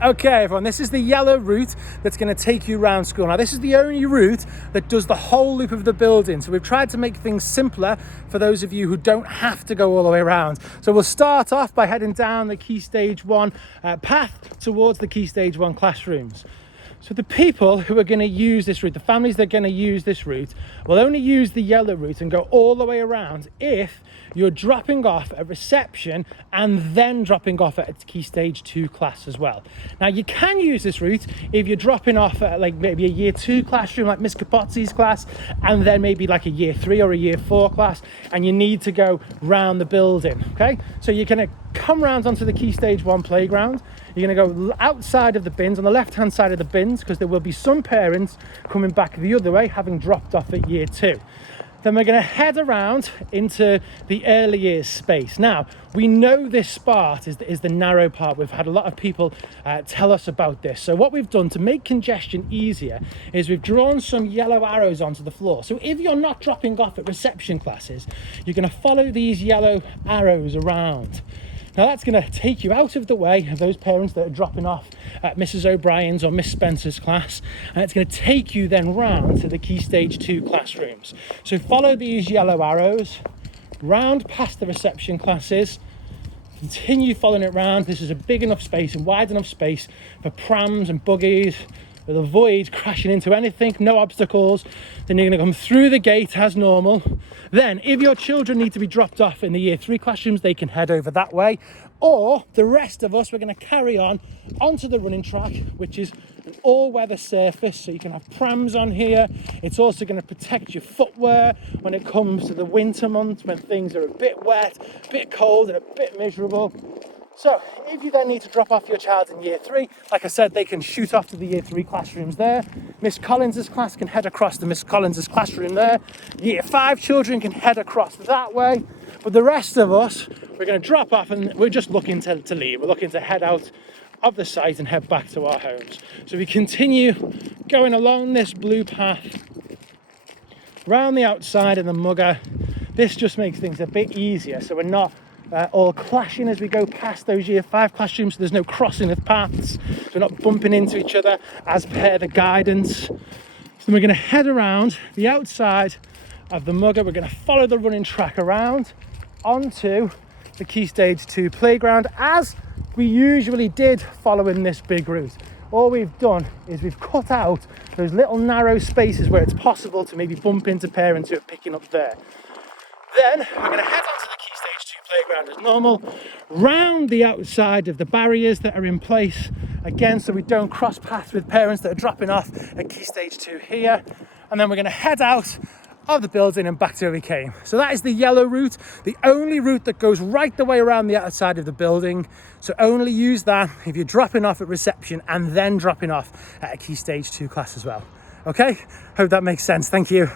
Okay, everyone, this is the yellow route that's going to take you around school. Now, this is the only route that does the whole loop of the building. So we've tried to make things simpler for those of you who don't have to go all the way around. So we'll start off by heading down the Key Stage 1 path towards the Key Stage 1 classrooms. So the people who are going to use this route, the families that are going to use this route, will only use the yellow route and go all the way around if you're dropping off at reception and then dropping off at a Key Stage 2 class as well. Now, you can use this route if you're dropping off at like maybe a Year 2 classroom like Miss Capozzi's class, and then maybe like a Year 3 or a Year 4 class, and you need to go round the building, okay? So you're going to come round onto the Key Stage 1 playground. You're going to go outside of the bins, on the left-hand side of the bins, because there will be some parents coming back the other way, having dropped off at Year 2. Then we're going to head around into the early years space. Now, we know this part is the narrow part. We've had a lot of people tell us about this. So what we've done to make congestion easier is we've drawn some yellow arrows onto the floor. So if you're not dropping off at reception classes, you're going to follow these yellow arrows around. Now that's going to take you out of the way of those parents that are dropping off at Mrs. O'Brien's or Miss Spencer's class, and it's going to take you then round to the Key Stage 2 classrooms. So follow these yellow arrows, round past the reception classes, continue following it round. This is a big enough space and wide enough space for prams and buggies. We'll avoid crashing into anything, no obstacles. Then you're going to come through the gate as normal. Then, if your children need to be dropped off in the Year 3 classrooms, they can head over that way. Or the rest of us, we're going to carry on onto the running track, which is an all-weather surface. So you can have prams on here. It's also going to protect your footwear when it comes to the winter months, when things are a bit wet, a bit cold, and a bit miserable. So if you then need to drop off your child in Year 3, like I said, they can shoot off to the Year 3 classrooms there. Miss Collins's class can head across to Miss Collins's classroom there. Year 5 children can head across that way. But the rest of us, we're going to drop off and we're just looking to leave. We're looking to head out of the site and head back to our homes. So we continue going along this blue path, round the outside of the Mugger. This just makes things a bit easier, so we're not all clashing as we go past those Year 5 classrooms. So there's no crossing of paths, so we're not bumping into each other as per the guidance. So we're going to head around the outside of the Mugger. We're going to follow the running track around onto the Key Stage 2 playground, as we usually did following this big route. All we've done is we've cut out those little narrow spaces where it's possible to maybe bump into parents who are picking up there. Then we're going to head onto the Key Stage 2 playground as normal, round the outside of the barriers that are in place, again, so we don't cross paths with parents that are dropping off at Key Stage 2 here. And then we're going to head out of the building and back to where we came. So that is the yellow route, the only route that goes right the way around the outside of the building. So only use that if you're dropping off at reception and then dropping off at a Key Stage 2 class as well. Okay, hope that makes sense. Thank you.